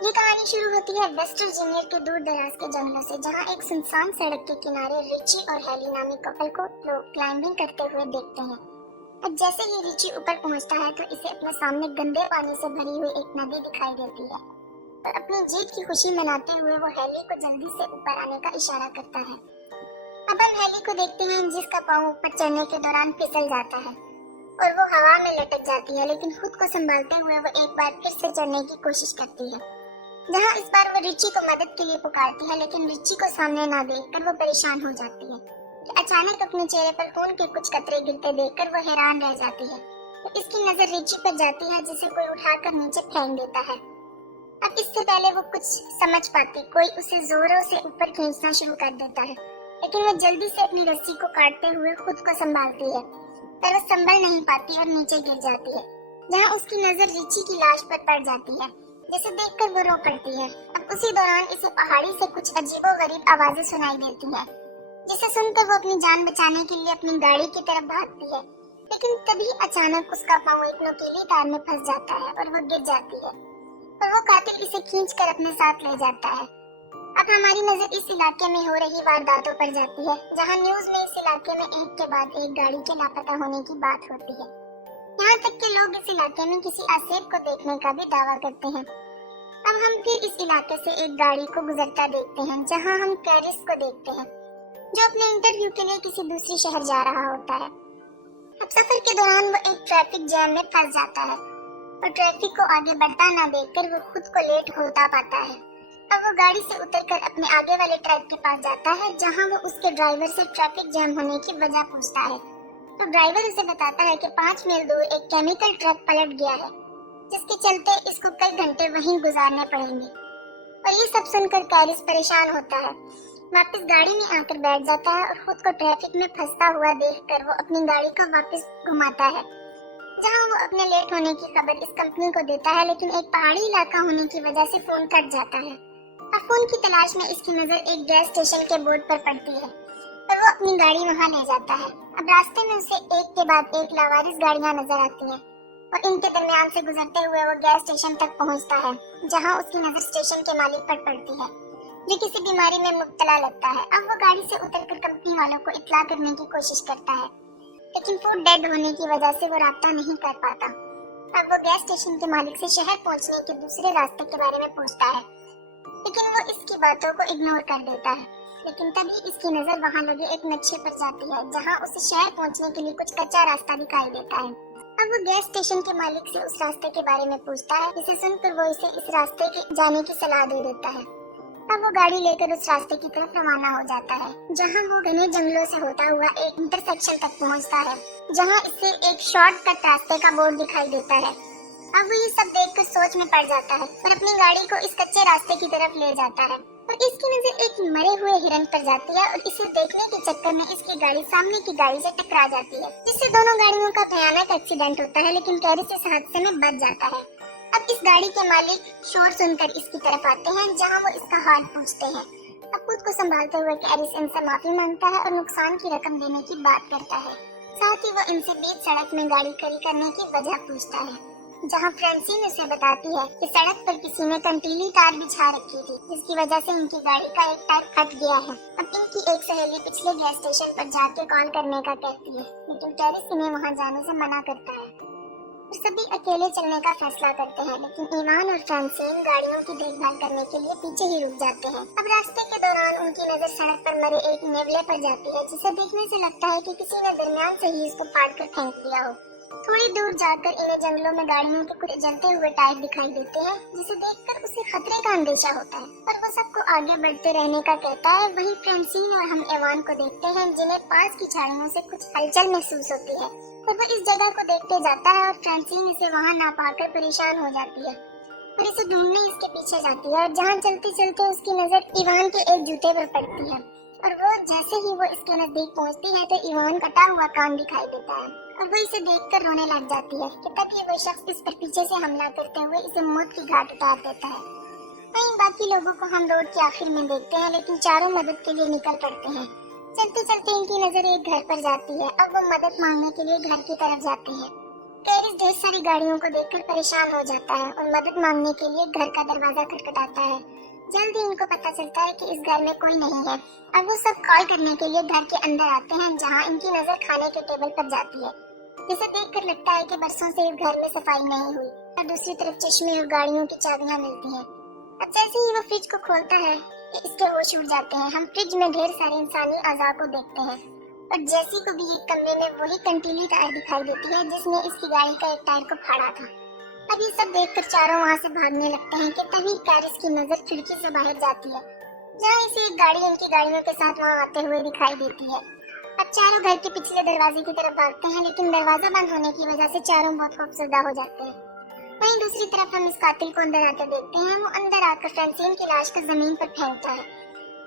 ये कहानी शुरू होती है वेस्ट वर्जीनिया के दूर दराज के जंगलों से, जहाँ एक सुनसान सड़क के किनारे रिची और हेली नामी कपल को लोग क्लाइंबिंग करते हुए देखते हैं। अब जैसे ही रिची ऊपर पहुंचता है तो इसे अपने सामने गंदे पानी से भरी हुई एक नदी दिखाई देती है और अपनी जीत की खुशी मनाते हुए वो हेली को जल्दी से ऊपर आने का इशारा करता है। अब हम हेली को देखते हैं जिसका पाँव ऊपर चढ़ने के दौरान फिसल जाता है और वो हवा में लटक जाती है, लेकिन खुद को संभालते हुए वो एक बार फिर से चढ़ने की कोशिश करती है। जहाँ इस बार वो रिची को मदद के लिए पुकारती है, लेकिन रिची को सामने ना देखकर वो परेशान हो जाती है। अचानक अपने चेहरे पर खून के कुछ कतरे गिरते देखकर वो हैरान रह जाती है। तो इसकी नजर रिची पर जाती है जिसे कोई उठाकर नीचे फेंक देता है। अब इससे पहले वो कुछ समझ पाती, कोई उसे जोरों से ऊपर खींचना शुरू कर देता है, लेकिन वो जल्दी से अपनी रस्सी को काटते हुए खुद को संभालती है, पर वो संभल नहीं पाती और नीचे गिर जाती है, जहाँ उसकी नजर रिची की लाश पर पड़ जाती है, जिसे देखकर वो रो पड़ती है। अब उसी दौरान इसे पहाड़ी से कुछ अजीबोगरीब आवाजें सुनाई देती है, जिसे सुनकर वो अपनी जान बचाने के लिए अपनी गाड़ी की तरफ भागती है, लेकिन तभी अचानक उसका पाँव एक नुकीली तार में फंस जाता है और वो गिर जाती है और वो कातिल इसे खींचकर अपने साथ ले जाता है। अब हमारी नजर इस इलाके में हो रही वारदातों पर जाती है, जहाँ न्यूज में इस इलाके में एक के बाद एक गाड़ी के लापता होने की बात होती है। यहाँ तक के लोग इस इलाके में किसी आसेब को देखने का भी दावा करते हैं। अब हम फिर इस इलाके से एक गाड़ी को गुजरता देखते हैं, जहाँ हम कैरिस को देखते हैं, जो अपने इंटरव्यू के लिए किसी दूसरी शहर जा रहा होता है। अब सफर के दौरान वो एक ट्रैफिक जैम में फंस जाता है और ट्रैफिक को आगे बढ़ता ना देखकर वो खुद को लेट होता पाता है। अब वो गाड़ी से उतरकर अपने आगे वाले ट्रक के पास जाता है, जहाँ वो उसके ड्राइवर से ट्रैफिक जैम होने की वजह पूछता है। तो ड्राइवर उसे बताता है कि 5 मील दूर एक केमिकल ट्रक पलट गया है, जिसके चलते इसको कई घंटे वहीं गुजारने पड़ेंगे। और ये सब सुनकर कैरिस परेशान होता है, वापस गाड़ी में आकर बैठ जाता है और खुद को ट्रैफिक में फंसता हुआ देखकर वो अपनी गाड़ी को वापस घुमाता है, जहाँ वो अपने लेट होने की खबर इस कंपनी को देता है, लेकिन एक पहाड़ी इलाका होने की वजह से फोन कट जाता है। अब फोन की तलाश में इसकी नजर एक गैस स्टेशन के बोर्ड पर पड़ती है और वो अपनी गाड़ी वहाँ ले जाता है। अब रास्ते में उसे एक के बाद एक लावारिस गाड़ियाँ नजर आती हैं और इनके दरमियान से गुजरते हुए वो गैस स्टेशन तक पहुँचता है, जहाँ उसकी नजर स्टेशन के मालिक पर पड़ती है, जो किसी बीमारी में मुब्तला लगता है। अब वो गाड़ी से उतरकर कंपनी वालों को इत्तला करने की कोशिश करता है, लेकिन फोन डेड होने की वजह से वो राब्ता नहीं कर पाता। अब वो गैस स्टेशन के मालिक से शहर पहुँचने के दूसरे रास्ते के बारे में पूछता है, लेकिन वो इसकी बातों को इग्नोर कर देता है। लेकिन तभी इसकी नजर वहाँ लगे एक नक्शे पर जाती है, जहाँ उसे शहर पहुँचने के लिए कुछ कच्चा रास्ता दिखाई देता है। अब वो गैस स्टेशन के मालिक से उस रास्ते के बारे में पूछता है, जिसे सुनकर वो इसे इस रास्ते के जाने की सलाह दे देता है। अब वो गाड़ी लेकर उस रास्ते की तरफ रवाना हो जाता है, जहाँ वो घने जंगलों से होता हुआ एक इंटरसेक्शन तक पहुँचता है, जहाँ इससे एक शॉर्टकट रास्ते का बोर्ड दिखाई देता है। अब वो ये सब देखकर सोच में पड़ जाता है और अपनी गाड़ी को इस कच्चे रास्ते की तरफ ले जाता है, और इसकी नजर एक मरे हुए हिरन पर जाती है और इसे देखने के चक्कर में इसकी गाड़ी सामने की गाड़ी से टकरा जाती है, जिससे दोनों गाड़ियों का भयानक एक्सीडेंट होता है। लेकिन कैरिस इस हादसे में बच जाता है। अब इस गाड़ी के मालिक शोर सुनकर इसकी तरफ आते हैं, जहाँ वो इसका हाल पूछते हैं। अब खुद को संभालते हुए कैरिस इनसे माफी मांगता है और नुकसान की रकम देने की बात करता है। साथ ही वो इनसे बीच सड़क में गाड़ी खड़ी करने की वजह पूछता है, जहाँ फ्रांसीन उसे बताती है कि सड़क पर किसी ने कंटीली तार बिछा रखी थी, जिसकी वजह से उनकी गाड़ी का एक टायर फट गया है। अब इनकी एक सहेली पिछले गैस स्टेशन पर जाके कॉल करने का कहती है, लेकिन कैरिस इन्हें वहाँ जाने से मना करता है। सभी अकेले चलने का फैसला करते हैं, लेकिन ईवान और फ्रांसीन गाड़ियों की देखभाल करने के लिए पीछे ही रुक जाते हैं। अब रास्ते के दौरान उनकी नजर सड़क पर मरे एक नेवले पर जाती है, जिसे देखने से लगता है कि किसी ने दरमियान से ही इसको फाड़ कर फेंक दिया हो। थोड़ी दूर जाकर इन्हें जंगलों में गाड़ियों के कुछ जलते हुए टायर दिखाई देते हैं, जिसे देखकर उसे खतरे का अंदेशा होता है, पर वो सबको आगे बढ़ते रहने का कहता है। वहीं फ्रांसीन और हम एवान को देखते हैं, जिन्हें पास की झाड़ियों से कुछ हलचल महसूस होती है, तो वो इस जगह को देखते जाता है और फ्रांसीन इसे वहाँ ना पाकर परेशान हो जाती है और इसे ढूंढने इसके पीछे जाती है। और जहाँ चलते चलते उसकी नजर इवान के एक जूते पर पड़ती है, और वो जैसे ही वो इसके नजदीक पहुँचती है तो इवान कटा हुआ कान दिखाई देता है और वो इसे देखकर रोने लग जाती है कि तभी वो शख्स इस पर पीछे से हमला करते हुए इसे मौत की घाट उतार देता है। वहीं बाकी लोगों को हम रोड के आखिर में देखते हैं, लेकिन चारों मदद के लिए निकल पड़ते हैं। चलते चलते इनकी नजर एक घर पर जाती है। अब वो मदद मांगने के लिए घर की तरफ जाते हैं। कैरिस ढेर सारी गाड़ियों को देखकर परेशान हो जाता है और मदद मांगने के लिए घर का दरवाजा खटखटाता है। जल्दी इनको पता चलता है कि इस घर में कोई नहीं है और वो सब कॉल करने के लिए घर के अंदर आते हैं, जहाँ इनकी नजर खाने के टेबल पर जाती है, जिसे देखकर लगता है कि बरसों से इस घर में सफाई नहीं हुई। और दूसरी तरफ चश्मे और गाड़ियों की चाबियां मिलती हैं। अब जैसे ही वो फ्रिज को खोलता है, इसके होश उड़ जाते हैं। हम फ्रिज में ढेर सारे इंसानी अज़ा को देखते हैं और जैसी को भी एक कमरे में वही कंटीली टायर दिखाई देती है जिसने इसकी गाड़ी का एक टायर को फाड़ा था। अब ये सब देखकर चारों वहाँ से भागने लगते हैं कि तभी कैरिस की नजर खिड़की से बाहर जाती है, जहाँ इसे एक गाड़ी इनकी गाड़ियों के साथ वहाँ आते हुए दिखाई देती है। अब चारों घर के पिछले दरवाजे की तरफ भागते हैं, लेकिन दरवाजा बंद होने की वजह से चारों बहुत खौफजदा हो जाते हैं। वहीं दूसरी तरफ हम इस कातिल को अंदर आते देखते हैं। वो अंदर आकर फ्रांसिन की लाश को जमीन पर फेंकता है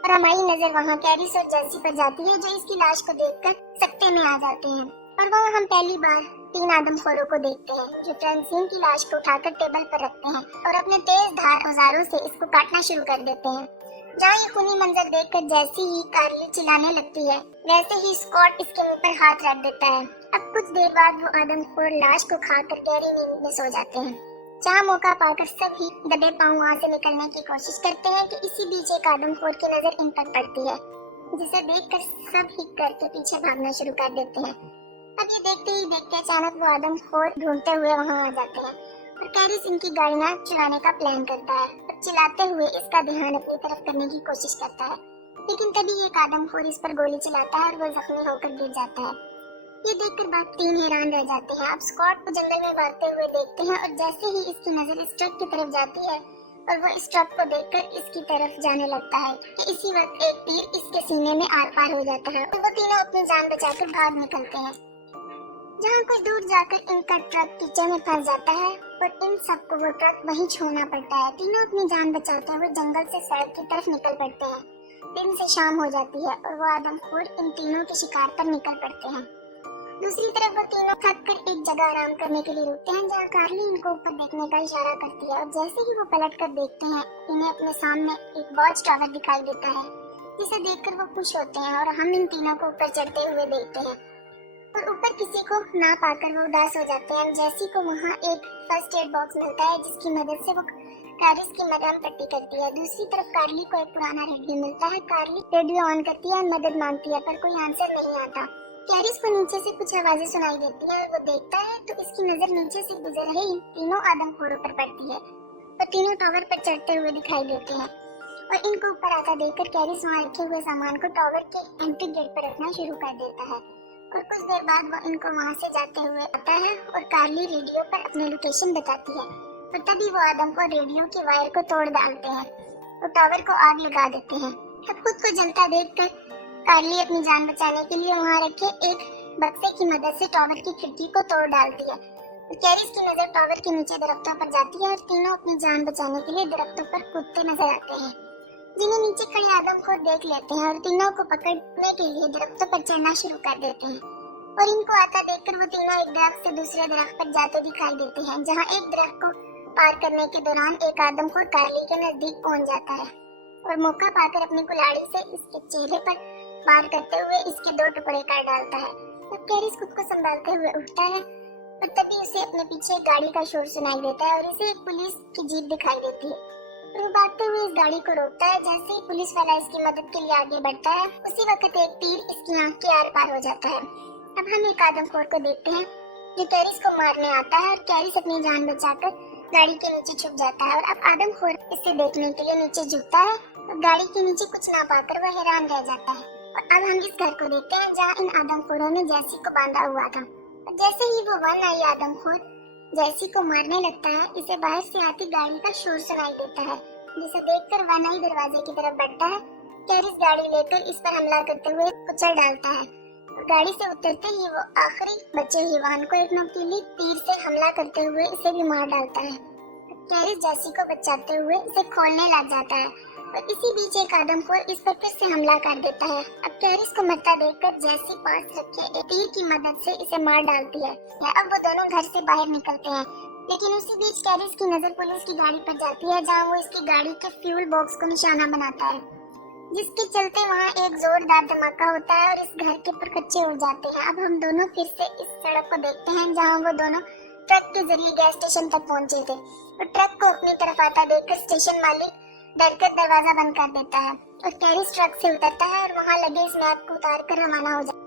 और हमारी नजर वहाँ कैरिस और जेसी पर जाती है, जो इसकी लाश को देखकर सकते में आ जाते हैं। और वहाँ हम पहली बार 3 आदमखोरों को देखते हैं, जो फ्रांसिन की लाश को उठाकर टेबल पर रखते हैं और अपने तेज धार औजारों से इसको काटना शुरू कर देते हैं। जहाँ ये खूनी मंजर देखकर जैसी ही कार्ली चिल्लाने लगती है, वैसे ही स्कॉट इसके मुंह पर हाथ रख देता है। अब कुछ देर बाद वो आदमखोर लाश को खाकर गहरी नींद में सो जाते हैं, जहाँ मौका पाकर सब ही दबे पांव वहाँ से निकलने की कोशिश करते हैं कि इसी बीच एक आदमखोर की नजर इन पर पड़ती है, जिसे देखकर सब ही घर के पीछे भागना शुरू कर देते हैं। अब ये देखते ही देखते अचानक वो आदमखोर ढूंढते हुए वहाँ आ जाते हैं और कैरिस इनकी गाड़ियाँ चुराने का प्लान करता है और चिल्लाते हुए इसका ध्यान अपनी तरफ करने की कोशिश करता है, लेकिन तभी एक आदमखोर इस पर गोली चलाता है और वो जख्मी होकर गिर जाता है। ये देखकर बाकी 3 हैरान रह जाते हैं। अब स्कॉट को जंगल में भागते हुए देखते हैं और जैसे ही इसकी नजर इस ट्रक की तरफ जाती है और वो इस ट्रक को देखकर इसकी तरफ जाने लगता है कि इसी वक्त एक तीर इसके सीने में आर पार हो जाता है और वो तीनों अपनी जान बचाकर भाग निकलते हैं। जहाँ कुछ दूर जाकर इनका ट्रक कीचड़ में फंस जाता है और इन सबको वो ट्रक वहीं छोड़ना पड़ता है। तीनों अपनी जान बचाते हुए जंगल से सड़क की तरफ निकल पड़ते हैं। दिन से शाम हो जाती है और वो आदमखोर इन तीनों के शिकार पर निकल पड़ते हैं। दूसरी तरफ वो तीनों थक कर एक जगह आराम करने के लिए रुकते हैं, जहाँ कार्ली इनको ऊपर देखने का इशारा करती है और जैसे ही वो पलट कर देखते हैं, इन्हें अपने सामने एक वॉच टावर दिखाई देता है, जिसे देखकर वो खुश होते हैं और हम इन तीनों को ऊपर चढ़ते हुए देखते हैं। और ऊपर किसी को ना पाकर वो उदास हो जाते हैं। जैसी को वहाँ एक फर्स्ट एड बॉक्स मिलता है, जिसकी मदद से वो कैरिस की मरहम पट्टी करती है। दूसरी तरफ कार्ली को एक पुराना रेडियो मिलता है। कार्ली रेडियो ऑन करती है और मदद मांगती है, पर कोई आंसर नहीं आता। कैरिस को नीचे से कुछ आवाजें सुनाई देती है और वो देखता है तो इसकी नजर नीचे से गुजर रहे इन तीनों आदमखोरों पर पड़ती है। वो तीनों टावर पर चढ़ते हुए दिखाई देते हैं और इनको ऊपर आता देखकर कैरिस वहाँ रखे हुए सामान को टावर के एंट्री गेट पर रखना शुरू कर देता है और कुछ देर बाद वो इनको वहाँ से जाते हुए आता है और कार्ली रेडियो पर अपनी लोकेशन बताती है। और तभी वो आदम को रेडियो के वायर को तोड़ डालते हैं और टावर को आग लगा देते हैं। अब खुद को जलता देखकर कार्ली अपनी जान बचाने के लिए वहाँ रखे एक बक्से की मदद से टावर की खिड़की को तोड़ डालती है। कैरिस की नजर टावर के नीचे दरख्तों पर जाती है और तीनों अपनी जान बचाने के लिए दरख्तों पर कूदते नजर आते हैं, जिन्हें नीचे खड़े आदमखोर देख लेते हैं और तीनों को पकड़ने के लिए दरख्तों पर चढ़ना शुरू कर देते हैं। और इनको आता देखकर वो तीनों एक दरख्त से दूसरे दरख्त पर जाते दिखाई देते हैं, जहाँ एक दरख्त को पार करने के दौरान एक आदमखोर कार्ली के नजदीक पहुंच जाता है और मौका पाकर अपनी कुल्हाड़ी से इसके चेहरे पर वार करते हुए इसके 2 टुकड़े कर डालता है। तब कैरिस खुद को संभालते हुए उठता है और तभी उसे अपने पीछे एक गाड़ी का शोर सुनाई देता है और इसे एक पुलिस की जीप दिखाई देती है। वो भागते हुए इस गाड़ी को रोकता है। जैसे ही पुलिस वाला इसकी मदद के लिए आगे बढ़ता है, उसी वक्त एक तीर इसकी आंख के आर पार हो जाता है। अब हम एक आदमखोर को देखते हैं जो कैरिस को मारने आता है और कैरिस अपनी जान बचाकर गाड़ी के नीचे छुप जाता है। और अब आदमखोर इसे देखने के लिए नीचे झुकता है और गाड़ी के नीचे कुछ ना पाकर वह हैरान रह जाता है। और अब हम इस घर को देखते हैं जहाँ इन आदमखोरों ने जैसी को बांधा हुआ था। और जैसे ही वो वन आई आदमखोर जैसी को मारने लगता है, इसे बाहर से आती गाड़ी का शोर सुनाई देता है, जिसे देखकर वन आई दरवाजे की तरफ बढ़ता है। कैरिस गाड़ी लेकर इस पर हमला करते हुए कुचल डालता है। गाड़ी से उतरते ही वो आखिरी बचे हुए वाहन को एक नुकीली तीर से हमला करते हुए इसे भी मार डालता है। कैरिस जैसी को बचाते हुए इसे खोलने लग जाता है और इसी बीच एक आदमखोर इस पर फिर से हमला कर देता है। अब कैरिस को मरता देखकर जैसी पास रखे एक तीर की मदद से इसे मार डालती है। अब वो दोनों घर से बाहर निकलते हैं, लेकिन उसी बीच कैरिस की नजर पुलिस की गाड़ी पर जाती है, जहाँ वो इसकी गाड़ी के फ्यूल बॉक्स को निशाना बनाता है, जिसके चलते वहाँ एक जोरदार धमाका होता है और इस घर के परखच्चे उड़ जाते हैं। अब हम दोनों फिर से इस सड़क को देखते हैं, जहाँ वो दोनों ट्रक के जरिए गैस स्टेशन तक पहुंचे थे। और ट्रक को अपनी तरफ आता देखकर स्टेशन मालिक डरकर दरवाजा बंद कर देता है और कैरिस ट्रक से उतरता है और वहां लगे इस मैप को उतार कर रवाना हो जाता है।